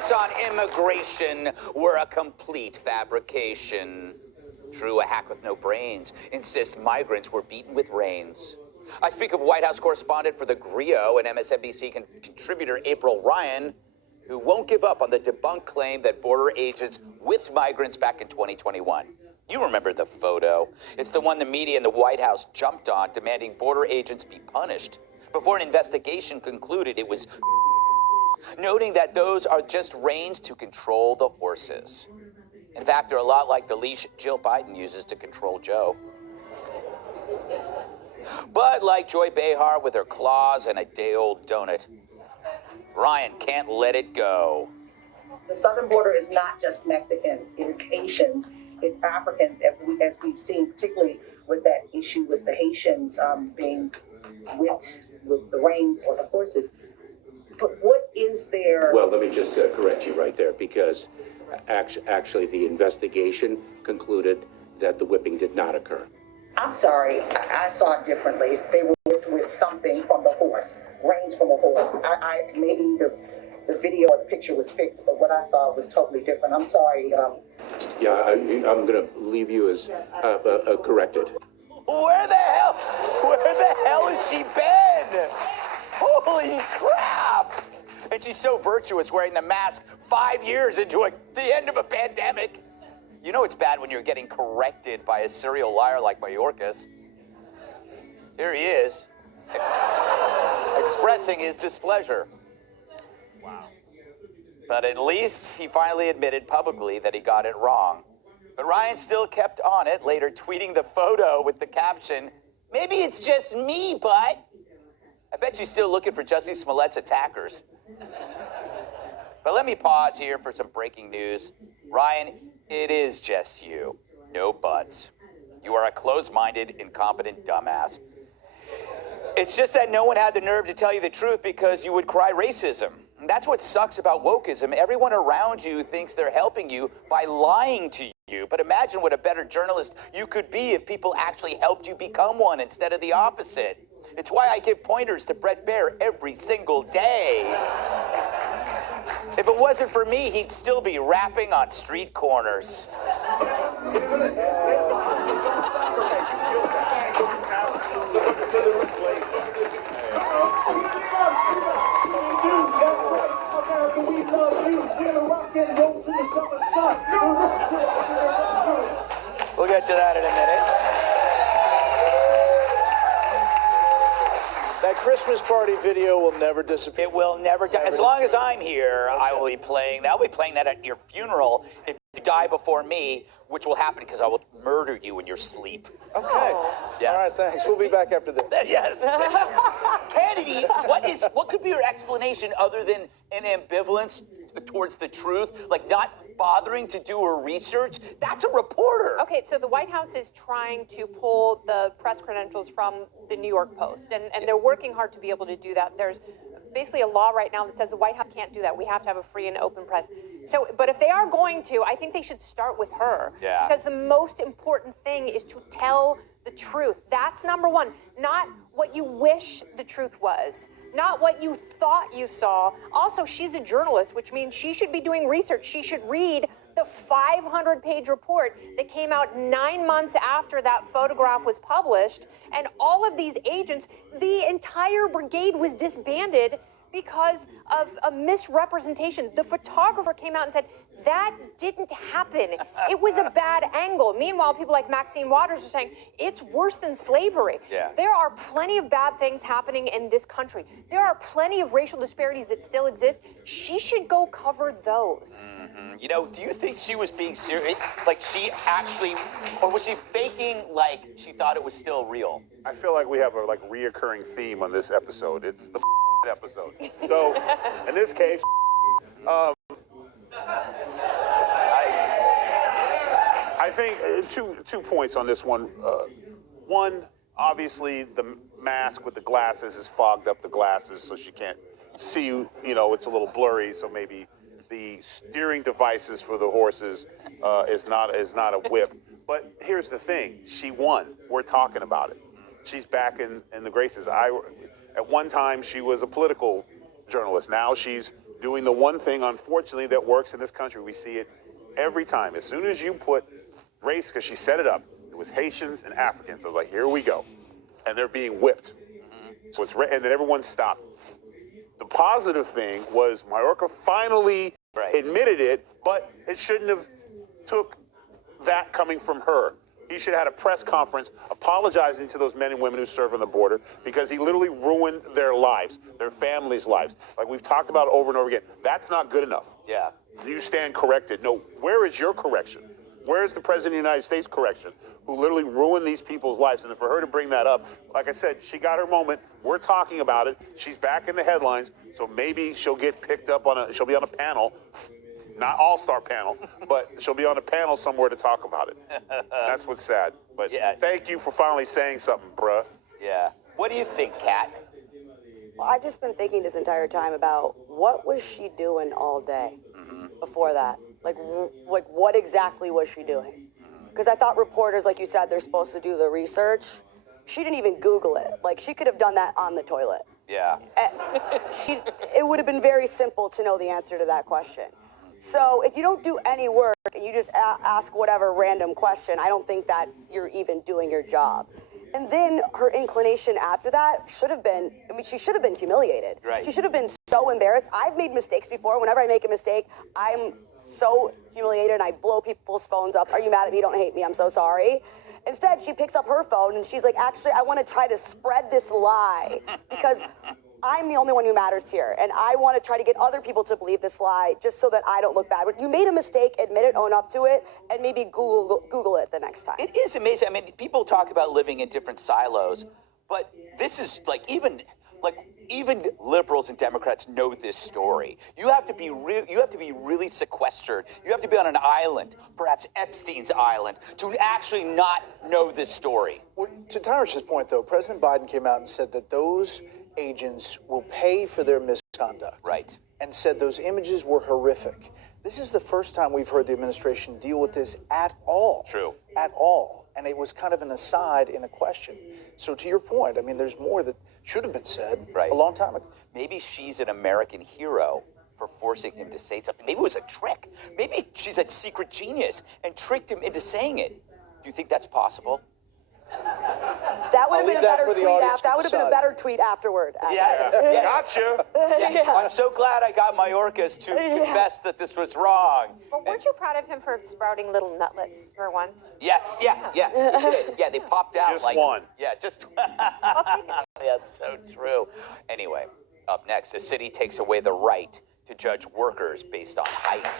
arguments on immigration were a complete fabrication. True, a hack with no brains insists migrants were beaten with reins. I speak of White House correspondent for the Griot and MSNBC contributor April Ryan, who won't give up on the debunked claim that border agents whipped migrants back in 2021. You remember the photo. It's the one the media and the White House jumped on, demanding border agents be punished. Before an investigation concluded, it was noting that those are just reins to control the horses. In fact, they're a lot like the leash Jill Biden uses to control Joe. But like Joy Behar with her claws and a day-old donut, Ryan can't let it go. The southern border is not just Mexicans, it is Haitians, it's Africans, as we've seen, particularly with that issue with the Haitians being whipped with the reins or the horses. But what is there? Well, let me just correct you right there, because actually the investigation concluded that the whipping did not occur. I'm sorry, I saw it differently. They were whipped with something from the horse, reins from a horse. Maybe the video or the picture was fixed, but what I saw was totally different. I'm sorry. Yeah, I'm going to leave you as corrected. Where the hell has she been? Holy crap! And she's so virtuous wearing the mask 5 years into the end of a pandemic. You know it's bad when you're getting corrected by a serial liar like Mayorkas. Here he is, expressing his displeasure. Wow. But at least he finally admitted publicly that he got it wrong. But Ryan still kept on it, later tweeting the photo with the caption, "Maybe it's just me, but..." I bet she's still looking for Jussie Smollett's attackers. But let me pause here for some breaking news. Ryan, it is just you. No buts. You are a closed-minded, incompetent dumbass. It's just that no one had the nerve to tell you the truth because you would cry racism. And that's what sucks about wokeism. Everyone around you thinks they're helping you by lying to you. But imagine what a better journalist you could be if people actually helped you become one instead of the opposite. It's why I give pointers to Bret Baier every single day. If it wasn't for me, he'd still be rapping on street corners. We'll get to that in a minute. That Christmas party video will never disappear. It will never die. As long as I'm here, okay. I will be playing that. I'll be playing that at your funeral if you die before me, which will happen because I will murder you in your sleep. Okay. Oh. Yes. All right, thanks. We'll be back after this. Yes. Kennedy, what could be your explanation other than an ambivalence towards the truth? Like not bothering to do her research? That's a reporter. Okay, so the White House is trying to pull the press credentials from the New York Post, and they're working hard to be able to do that. There's basically a law right now that says the White House can't do that. We have to have a free and open press. So, but if they are going to, I think they should start with her. Yeah. Because the most important thing is to tell the truth. That's number one. Not what you wish the truth was. Not what you thought you saw. Also, she's a journalist, which means she should be doing research. She should read the 500-page report that came out 9 months after that photograph was published. And all of these agents, the entire brigade was disbanded because of a misrepresentation. The photographer came out and said, that didn't happen. It was a bad angle. Meanwhile, people like Maxine Waters are saying, it's worse than slavery. Yeah. There are plenty of bad things happening in this country. There are plenty of racial disparities that still exist. She should go cover those. Mm-hmm. You know, do you think she was being serious? Like she actually, or was she faking like she thought it was still real? I feel like we have a reoccurring theme on this episode. It's the episode. So, in this case, Nice. I think two points on this one. One, obviously, the mask with the glasses has fogged up the glasses, so she can't see you. You know, it's a little blurry. So maybe the steering devices for the horses is not a whip. But here's the thing: she won. We're talking about it. She's back in the graces. At one time, she was a political journalist. Now she's doing the one thing, unfortunately, that works in this country. We see it every time. As soon as you put race, because she set it up, it was Haitians and Africans. I was like, here we go. And they're being whipped. So it's and then everyone stopped. The positive thing was Mayorkas finally admitted it, but it shouldn't have took that coming from her. He should have had a press conference apologizing to those men and women who serve on the border because he literally ruined their lives, their families' lives. Like we've talked about over and over again. That's not good enough. Yeah. You stand corrected. No, where is your correction? Where is the President of the United States' correction, who literally ruined these people's lives? And for her to bring that up, like I said, she got her moment. We're talking about it. She's back in the headlines, so maybe she'll get picked up she'll be on a panel. Not all-star panel, but she'll be on a panel somewhere to talk about it. That's what's sad. But thank you for finally saying something, bruh. Yeah. What do you think, Kat? Well, I've just been thinking this entire time about what was she doing all day before that? Like what exactly was she doing? Because I thought reporters, like you said, they're supposed to do the research. She didn't even Google it. Like, she could have done that on the toilet. Yeah. It would have been very simple to know the answer to that question. So if you don't do any work and you just ask whatever random question, I don't think that you're even doing your job. And then her inclination after that should have been, she should have been humiliated. Right. She should have been so embarrassed. I've made mistakes before. Whenever I make a mistake, I'm so humiliated and I blow people's phones up. Are you mad at me? Don't hate me. I'm so sorry. Instead, she picks up her phone and she's like, actually, I want to try to spread this lie because I'm the only one who matters here, and I want to try to get other people to believe this lie just so that I don't look bad. But you made a mistake, admit it, own up to it, and maybe Google it the next time. It is amazing. I mean, people talk about living in different silos, but this is even liberals and Democrats know this story. You have to be really sequestered. You have to be on an island, perhaps Epstein's island, to actually not know this story. Well, to Tyrus's point, though, President Biden came out and said that those agents will pay for their misconduct. Right. And said those images were horrific. This is the first time we've heard the administration deal with this at all. True. At all. And it was kind of an aside in a question. So to your point, I mean, there's more that should have been said a long time ago. Maybe she's an American hero for forcing him to say something. Maybe it was a trick. Maybe she's a secret genius and tricked him into saying it. Do you think that's possible? That would have been a better tweet. That would have been a better tweet afterward. Yeah. Gotcha. I'm so glad I got Mayorkas to confess that this was wrong. But weren't you proud of him for sprouting little nutlets for once? Yes. Yeah. Yeah. They popped out Just like one. Yeah. Just. I'll take it. That's so true. Anyway, up next, the city takes away the right to judge workers based on height.